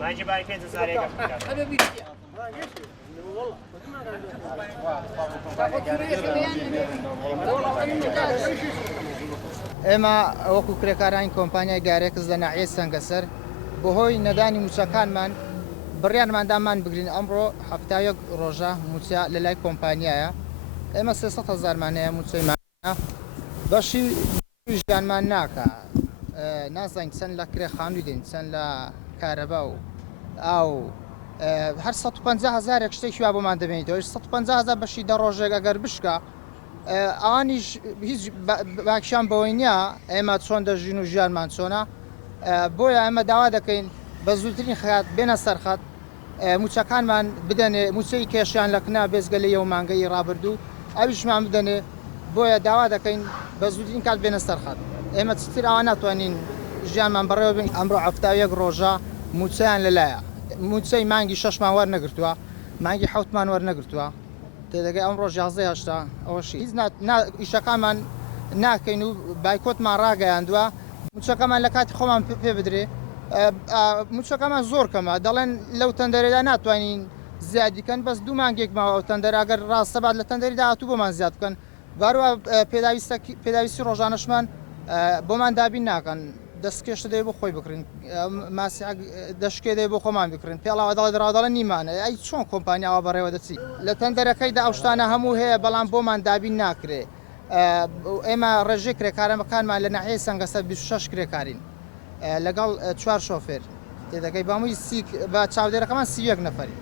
ماجي باي فين تزاريك ئێمە وەکو کرێکارانی کۆمپانیای گارێکس لە ناحیەی سەنگەسەر بەهۆی نەدانی موچەکانمان بڕیارماندامان بگرین ئەمڕۆ هەفتایەک ڕۆژە موچە لە لای کۆمپانیایە ئێمە 300,000مانەیە موچەیمانە بەشی ژیانمان ناکە نازانین چەند لە کرێ خانووی دێن چەند لە کارەبا و ئاو هەر 150,000 شتێکی وا بۆمان دەبێنیتەوە 150,000 بەشی دە ڕۆژێک ئەگەر بشکە ئەوانیش هیچ باکشان بەوەی نییە ئێمە چۆن دەژین و ژیانمان چۆنە بۆیە ئێمە داوا دەکەین بە زووترین خات بێنە سەرخەت موچەکانمان بدەنێ موچەی کێشیان لە کنا بێزگە لە یەو مانگەی ڕابردوو ئەویشمان بدەنێ بۆیە داوا دەکەین بە زووترین کات بێنە سەرخەت ئێمە چتر ئەوە ناتوانین ژیانمان بەڕێوە بین ئەمڕۆ هەفتایەک ڕۆژە موچەیان لەلایە موچەی مانگی 6مان وەرنەگرتووە مانگی 7مان وەرنەگرتووە تێدەگەی ئەم ڕۆژ 11 ئەوەشی هیچ ئیشەکانمان ناکەین و بایکۆتمان ڕاگەیاندووە موچەکەمان لە کاتی خۆمان پێ بدرێ موچەکەمان زۆر کەمە دەڵێن لەو تەندەرێدا ناتوانین زیادیکەن بەس دوو مانگێک ماوە ئەو تەندەراگەر ڕاستە بعد لە تەندەریدا هاتوو بۆمان زیاد بکەن باروە پێداویستی ڕۆژانەشمان بۆمان دابین ناکەن دەستکێشە دەی بۆ خۆی بکڕین ماسی دەشکێ دەی بۆ خۆمان بکڕین پێڵاوە دەڵێ نیمانە ئەی چۆن کۆمپانیاوە بەڕێوە دەچی لە تەندەرەکەیدا ئەو شتانە هەموو هەیە بەڵام بۆمان دابین ناکرێ ئێمە ڕێژەی کرێکارەکانمان لە ناحیەی سەنگەسەر 26 کرێکارین لەگەڵ 4 شۆفێر تێدەگەی بەمووی بە چاودێرەکەمان 31 نەفەری